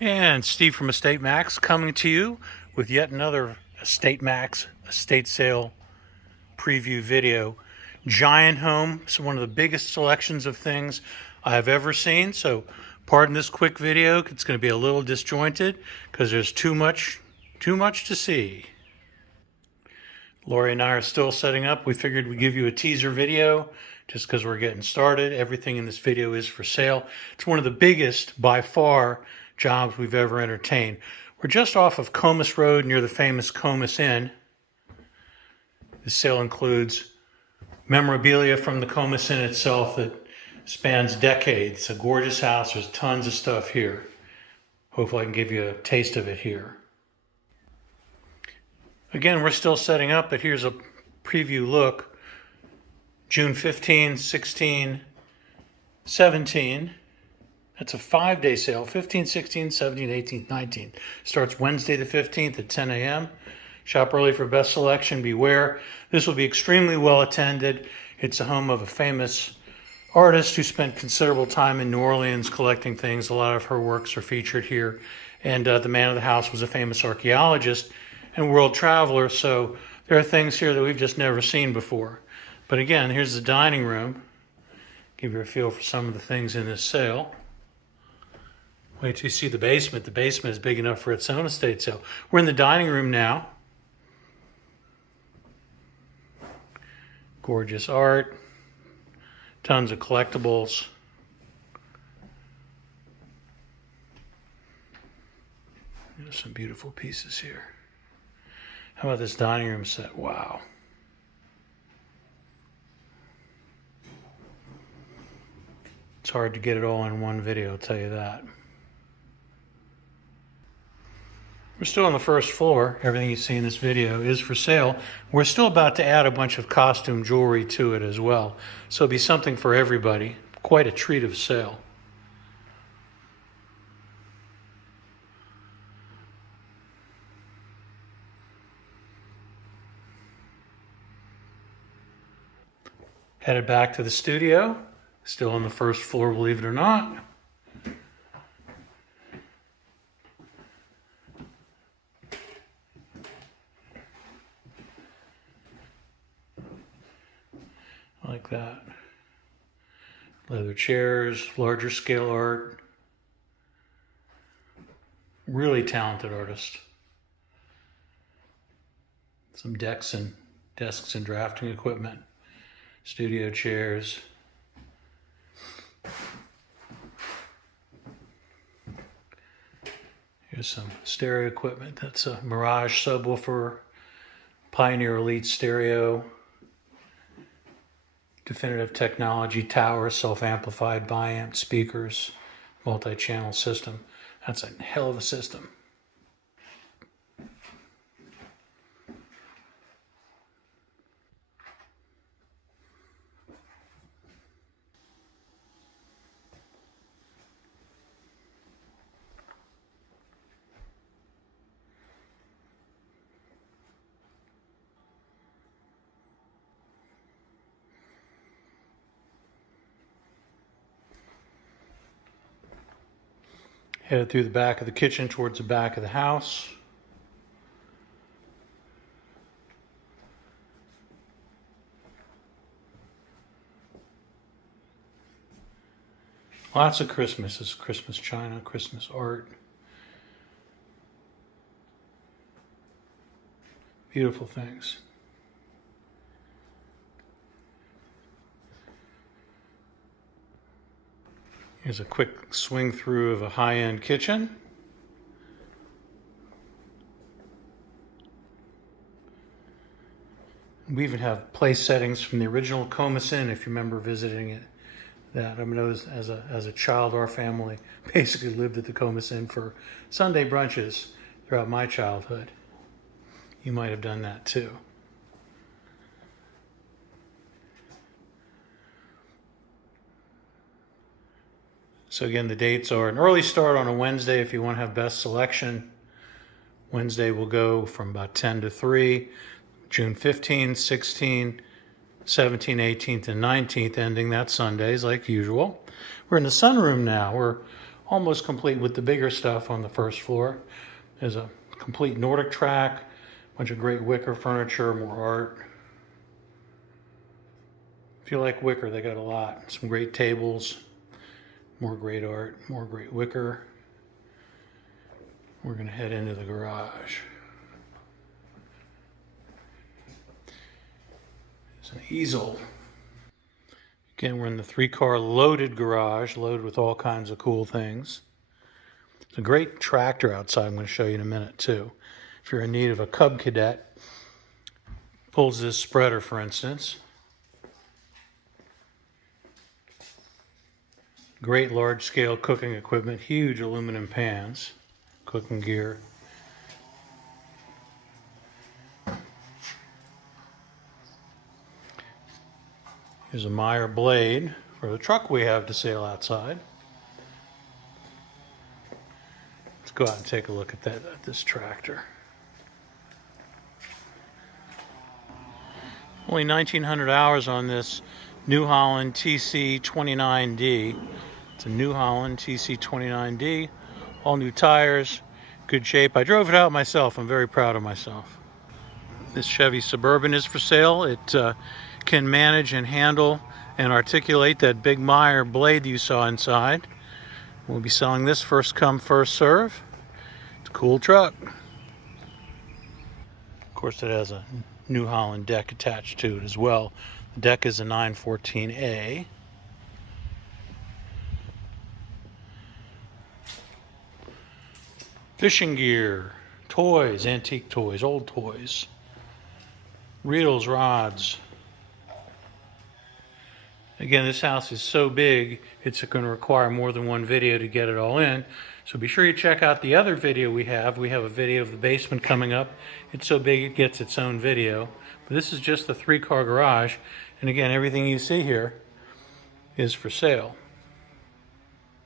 And Steve from EstateMax coming to you with yet another EstateMax estate sale preview video. Giant home, it's one of the biggest selections of things I've ever seen. So pardon this quick video, it's going to be a little disjointed because there's too much to see. Lori and I are still setting up. We figured we'd give you a teaser video just because we're getting started. Everything in this video is for sale. It's one of the biggest, by far, jobs we've ever entertained. We're just off of Comus Road near the famous Comus Inn. This sale includes memorabilia from the Comus Inn itself that spans decades. It's a gorgeous house. There's tons of stuff here. Hopefully I can give you a taste of it here. Again, we're still setting up, but here's a preview look. June 15, 16, 17. That's a 5-day sale. 15, 16, 17, 18, 19. Starts Wednesday the 15th at 10 a.m. Shop early for best selection. Beware. This will be extremely well attended. It's the home of a famous artist who spent considerable time in New Orleans collecting things. A lot of her works are featured here. And the man of the house was a famous archaeologist and world traveler. So there are things here that we've just never seen before. But again, here's the dining room. Give you a feel for some of the things in this sale. Wait till you see the basement. The basement is big enough for its own estate sale. We're in the dining room now. Gorgeous art. Tons of collectibles. There's some beautiful pieces here. How about this dining room set? Wow. It's hard to get it all in one video, I'll tell you that. We're still on the first floor. Everything you see in this video is for sale. We're still about to add a bunch of costume jewelry to it as well. So it'll be something for everybody. Quite a treat of sale. Headed back to the studio. Still on the first floor, believe it or not. Like that. Leather chairs, larger scale art. Really talented artist. Some desks and drafting equipment. Studio chairs. Here's some stereo equipment. That's a Mirage subwoofer, Pioneer Elite stereo. Definitive technology, tower, self-amplified biamp speakers, multi-channel system. That's a hell of a system. Headed through the back of the kitchen towards the back of the house. Lots of Christmas. This is Christmas china, Christmas art. Beautiful things. Here's a quick swing through of a high-end kitchen. We even have place settings from the original Comus Inn, if you remember visiting it. That I know as a child, our family basically lived at the Comus Inn for Sunday brunches throughout my childhood. You might have done that too. So again, the dates are an early start on a Wednesday if you want to have best selection. Wednesday will go from about 10 to 3, June 15, 16, 17, 18th, and 19th, ending that Sundays like usual. We're in the sunroom now. We're almost complete with the bigger stuff on the first floor. There's a complete Nordic track, a bunch of great wicker furniture, more art. If you like wicker, they got a lot. Some great tables, more great art, more great wicker. We're gonna head into the garage. There's an easel. Again, we're in the 3-car loaded garage, loaded with all kinds of cool things. It's a great tractor outside I'm going to show you in a minute too. If you're in need of a Cub Cadet, pulls this spreader for instance. Great large scale cooking equipment, huge aluminum pans, cooking gear. Here's a Meyer blade for the truck we have to sale outside. Let's go out and take a look at this tractor. Only 1,900 hours on this New Holland TC29D. It's a New Holland TC29D. All new tires, good shape. I drove it out myself. I'm very proud of myself. This Chevy Suburban is for sale. It can manage and handle and articulate that big Meyer blade you saw inside. We'll be selling this first come, first serve. It's a cool truck. Of course, it has a New Holland deck attached to it as well. The deck is a 914A. Fishing gear, toys, antique toys, old toys, reels, rods. Again, this house is so big, it's going to require more than one video to get it all in. So be sure you check out the other video we have. We have a video of the basement coming up. It's so big it gets its own video. But this is just the 3-car garage. And again, everything you see here is for sale.